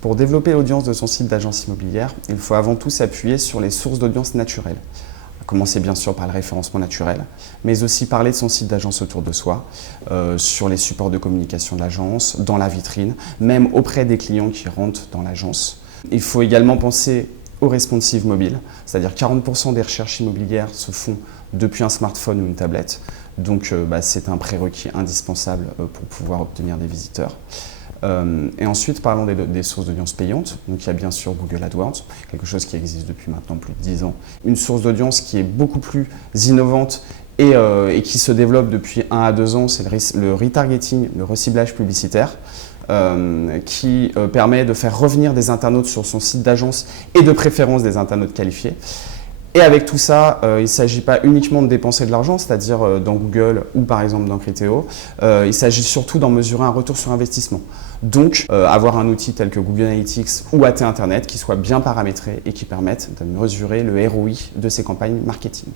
Pour développer l'audience de son site d'agence immobilière, il faut avant tout s'appuyer sur les sources d'audience naturelles. À commencer bien sûr par le référencement naturel, mais aussi parler de son site d'agence autour de soi, sur les supports de communication de l'agence, dans la vitrine, même auprès des clients qui rentrent dans l'agence. Il faut également penser au responsive mobile, c'est-à-dire 40% des recherches immobilières se font depuis un smartphone ou une tablette, donc c'est un prérequis indispensable pour pouvoir obtenir des visiteurs. Et ensuite, parlons des sources d'audience payantes. Donc, il y a bien sûr Google AdWords, quelque chose qui existe depuis maintenant plus de 10 ans. Une source d'audience qui est beaucoup plus innovante et qui se développe depuis 1 à 2 ans, c'est le retargeting, le reciblage publicitaire, qui permet de faire revenir des internautes sur son site d'agence et de préférence des internautes qualifiés. Et avec tout ça, il ne s'agit pas uniquement de dépenser de l'argent, c'est-à-dire dans Google ou par exemple dans Criteo, il s'agit surtout d'en mesurer un retour sur investissement. Donc, avoir un outil tel que Google Analytics ou AT Internet qui soit bien paramétré et qui permette de mesurer le ROI de ces campagnes marketing.